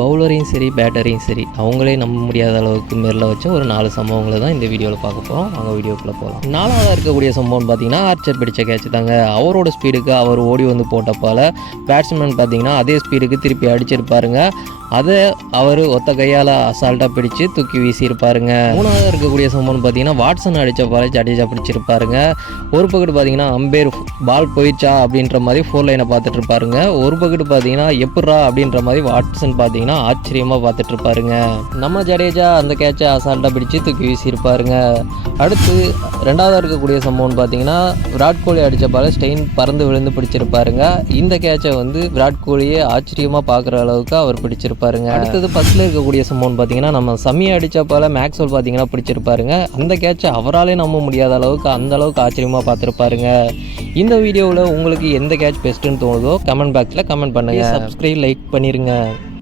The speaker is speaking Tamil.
பவுலரையும் சரி பேட்டரையும் சரி அவங்களே நம்ப முடியாத அளவுக்கு மேரில் வச்ச ஒரு 4 சம்பவங்களை தான் இந்த வீடியோவில் பார்க்க போகிறோம். வாங்க வீடியோக்குள்ளே போகலாம். 4வதாக இருக்கக்கூடிய சம்பவம்னு பார்த்தீங்கன்னா ஆர்ச்சர் பிடிச்ச கேட்ச் தாங்க. அவரோட ஸ்பீடுக்கு அவர் ஓடி வந்து போட்டப்பால் பேட்ஸ்மேன் பார்த்தீங்கன்னா அதே ஸ்பீடுக்கு திருப்பி அடிச்சிருப்பாருங்க. அதை அவர் ஒத்த கையால் அசால்ட்டாக பிடிச்சி தூக்கி வீசியிருப்பாருங்க. 3வதாக இருக்கக்கூடிய சம்பவம்னு பார்த்தீங்கன்னா வாட்சன் அடித்த பால் ஜடேஜா பிடிச்சிருப்பாருங்க. ஒரு பக்கெட்டு பார்த்தீங்கன்னா அம்பேர் பால் போயிடுச்சா அப்படின்ற மாதிரி 4 லைனை பார்த்துட்டு இருப்பாருங்க. ஒரு பக்கெட்டு பார்த்தீங்கன்னா எப்பட்றா அப்படின்ற மாதிரி வாட்சன் பார்த்தீங்கன்னா ஆச்சரியமாக பார்த்துட்டு இருப்பாருங்க. நம்ம ஜடேஜா அந்த கேட்சை அசால்ட்டாக பிடிச்சி தூக்கி வீசியிருப்பாருங்க. அடுத்து 2வதாக இருக்கக்கூடிய சம்பவம்னு பார்த்தீங்கன்னா விராட் கோலி அடித்த பால் ஸ்டெயின் பறந்து விழுந்து பிடிச்சிருப்பாருங்க. இந்த கேட்சை வந்து விராட் கோலியே ஆச்சரியமாக பார்க்குற அளவுக்கு அவர் பிடிச்சிருப்பாருங்க. அடுத்தது ஃபர்ஸ்ட்ல இருக்கக்கூடிய சம்பவம்னு பார்த்தீங்கன்னா நம்ம சமி அடித்த பால் மேக்ஸ்வெல் பார்த்தீங்கன்னா பிடிச்சிருப்பாருங்க. அந்த கேட்சை அவராலே நம்ப முடியாத அளவுக்கு அந்த அளவுக்கு ஆச்சரியமாக பார்த்துருப்பாருங்க. இந்த வீடியோவில் உங்களுக்கு எந்த கேட்ச் பெஸ்ட்டுன்னு தோணுதோ கமெண்ட் பாக்ஸில் கமெண்ட் பண்ணுங்கள். சப்ஸ்கிரைப் லைக் பண்ணிடுங்க.